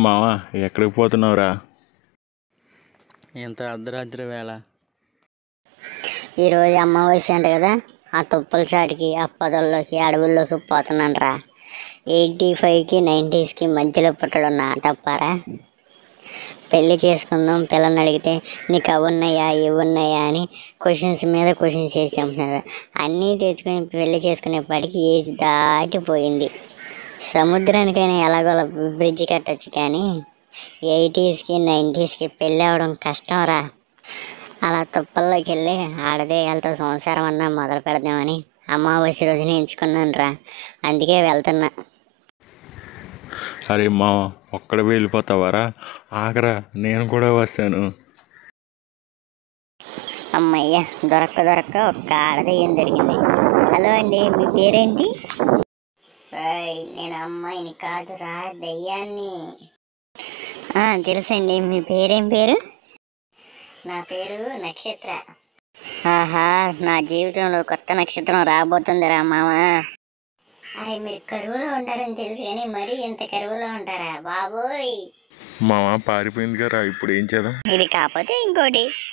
మావా, ఎక్కడికి పోతున్నావురా? ఎంత అర్ధరాత్రి వేళ. ఈరోజు అమావాస్య అంట కదా, ఆ తుప్పల చాటుకి, ఆ పొదల్లోకి, అడవుల్లోకి పోతున్నాను రా. 85కి 90స్కి మధ్యలో పుట్టడం నా తప్పారా? పెళ్ళి చేసుకుందాం పిల్లని అడిగితే నీకు అవి ఉన్నాయా ఇవి ఉన్నాయా అని క్వశ్చన్స్ మీద క్వశ్చన్స్ చేసి చంపుతున్నారు. అన్నీ తెచ్చుకొని పెళ్ళి చేసుకునేప్పటికీ ఏజ్ దాటిపోయింది. సముద్రానికైనా ఎలాగోలా బ్రిడ్జ్ కట్టచ్చు, కానీ 80స్కి 90స్కి పెళ్ళి అవ్వడం కష్టం రా. అలా తుప్పల్లోకి వెళ్ళి ఆడదేయాలతో సంసారం అన్నా మొదలు పెడదామని అమావాస్య రోజున ఎంచుకున్నాను రా. అందుకే వెళ్తున్నా. అరే మావా, ఒక్కడే వెళ్ళిపోతావారా? ఆగరా, నేను కూడా వస్తాను. అమ్మయ్య, దొరక్క ఒక్క ఆడదయ్యం దొరికింది. హలో అండి, మీ పేరేంటి? నేను అమ్మాయిని కాదురా, దయ్యాన్ని. తెలుసండి, మీ పేరేం పేరు? నా పేరు నక్షత్ర. ఆహా, నా జీవితంలో కొత్త నక్షత్రం రాబోతుందిరా మామ. అరే, మీరు కరువులో ఉంటారని తెలుసు కానీ మరీ ఇంత కరువులో ఉంటారా బాబోయ్? మావా పారిపోయింది కదా, ఇప్పుడు ఏం చేద్దాం? ఇది కాకపోతే ఇంకోటి.